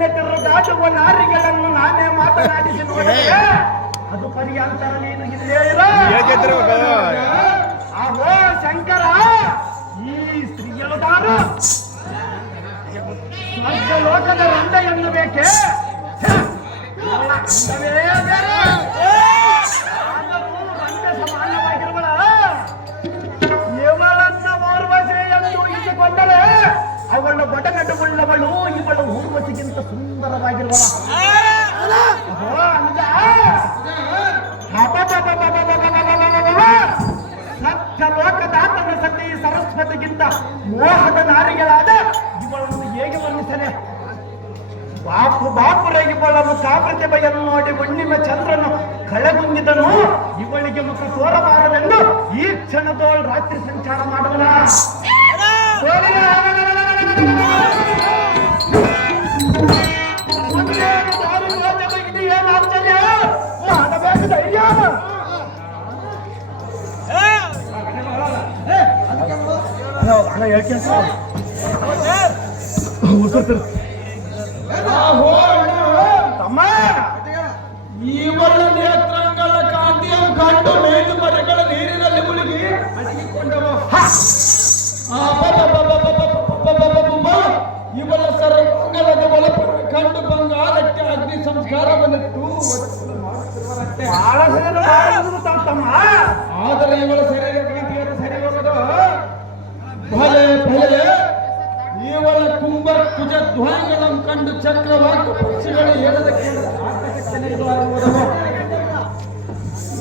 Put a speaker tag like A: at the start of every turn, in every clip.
A: ಕಣ್ಣೆ ದಾಟುವ ನಾರಿಗಳನ್ನು ನಾನೇ ಮಾತನಾಡಿಸಿ ನೋಡಿದೆ ಅದು ಪರಿಯಾಂತರ ನೀನು ಇಲ್ಲೇ ಇರ. ಶಂಕರ ಈ ಸ್ತ್ರೀಯದಾರ ಸ್ವರ್ಗ ಲೋಕದ ರಂಡ ಎನ್ನಬೇಕೆ ಲೋಕದಾತನ ಸತಿ ಸರಸ್ವತಿಗಿಂತ ಮೋಹದ ನಾರಿಗಳಾದ ಇವಳನ್ನು ಹೇಗೆ ವರ್ಣಿಸನೆ? ಬಾಪು ಬಾಪುರ ಇವಳನ್ನು ಕಾಪ್ರತಿಭೆಯನ್ನು ನೋಡಿ ಹುಣ್ಣಿಮೆ ಚಂದ್ರನು ಕಳೆಗುಂದಿದನು. ಇವಳಿಗೆ ಮುಖ ತೋರಬಾರದೆಂದು ಈ ಕ್ಷಣದೋಳು ರಾತ್ರಿ ಸಂಚಾರ ಮಾಡುವನ? ತಮ್ಮ
B: ಇವರ ನೇತ್ರಾಂಗದ ಕಾಂತಿಯ ಕಂಡು ಮೇದು ಮರಗಳ ನೀರಿನಲ್ಲಿ ಮುಳುಗಿ ಅಡಗಿಕೊಂಡವ ಇವರ ಸರಂಗಲದ ಒಳಪಡ ಕಂಡು ಬಂಗಾರಕ್ಕೆ ಅಗ್ನಿ ಸಂಸ್ಕಾರವನ್ನಿಟ್ಟು
A: ಬಹಳ
B: ಧ್ವನಿಗಳಂ ಕಂಡು ಚಕ್ರವಾಕು ಪಕ್ಷಿಗಳು ಹೇಳದ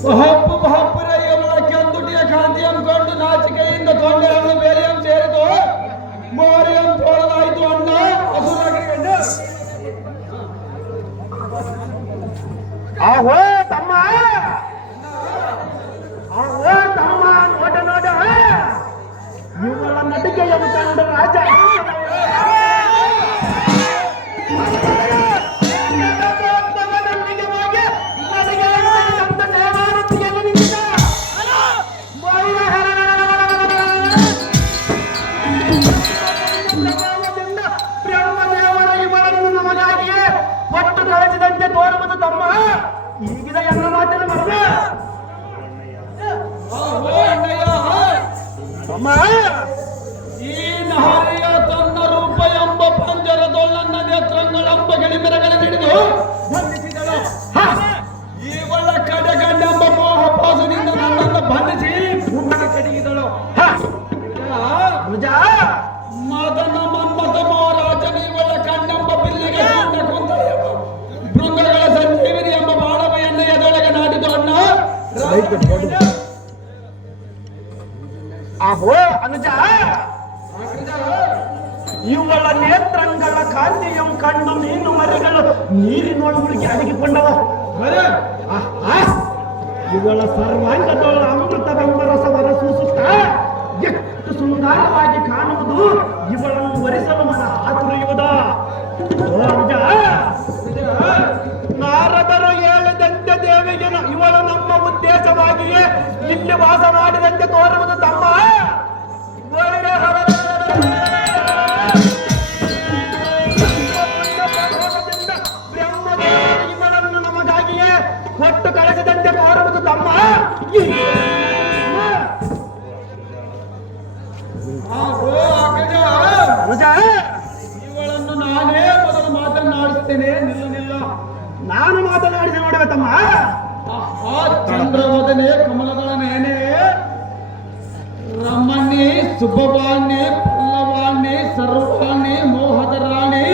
B: ಬಹಪ್ಪು ಬಹಪ್ಪುರ ಇವಳ ಕೆಂದುಟಿಯ ಕಾಂತಿಯಂ ಕಂಡು ನಾಚಿಕೆಯಿಂದ ತೊಂದರೆಯನ್ನು ಬೇರೆಯಂ ಸೇರಿದು ಮೋರಿಯಂ ತೋಳಲಾಯಿತು ಅಣ್ಣ. ಹಸುರಾಗಿ
A: ಆಹೋ ಕಳಿಸಿದಂತೆ ತೋರುವುದು ತಮ್ಮ. ಈಗಿದ ಎಲ್ಲ ಮಾತಿನ ಮರಣ ತಮ್ಮ.
B: ಈ ನಹರಿಯ ತನ್ನ ರೂಪ ಎಂಬ ಪಂಜರದೊಳ್ಳನ್ನ ನೇತ್ರಂಗಳೆಂಬ ಗಿಳಿಮೆರಗಳ ಹಿಡಿದು
A: ಆಹೋ ಅನುಜ ಇವುಗಳ ನೇತ್ರಂಗಳ ಕಾಂತಿಯಂ ಕಂಡು ಮೀನು ಮರಿಗಳು ನೀರಿನೊಳಗುಳಿಗೆ ಅಡಗಿಕೊಂಡವ. ಇವುಗಳ ಸರ್ವಾಂಗದೊಳ ಅಮೃತ ಬೆಂಬರಸ ವರಸೂಸುತ್ತಾ ಎಷ್ಟು ಸುಂದರವಾಗಿ ಕಾಣುವುದು. ಇವಳನ್ನು ವರಿಸ ಇಲ್ಲಿ ವಾಸ ಮಾಡಿದಂತೆ ತೋರುವುದು ತಮ್ಮ. ನಮಗಾಗಿಯೇ ಕೊಟ್ಟು ಕಳಿಸಿದಂತೆ ತೋರುವುದು ತಮ್ಮ.
B: ಆಹೋ ಚಂದ್ರವದನೆ ಕಮಲಗಳ ನೇನೆ ರಮಣಿ ಶುಭವಾಣಿ ಪಲ್ಲವಾಣಿ ಸರ್ವಾಣಿ ಮೋಹದ ರಾಣಿ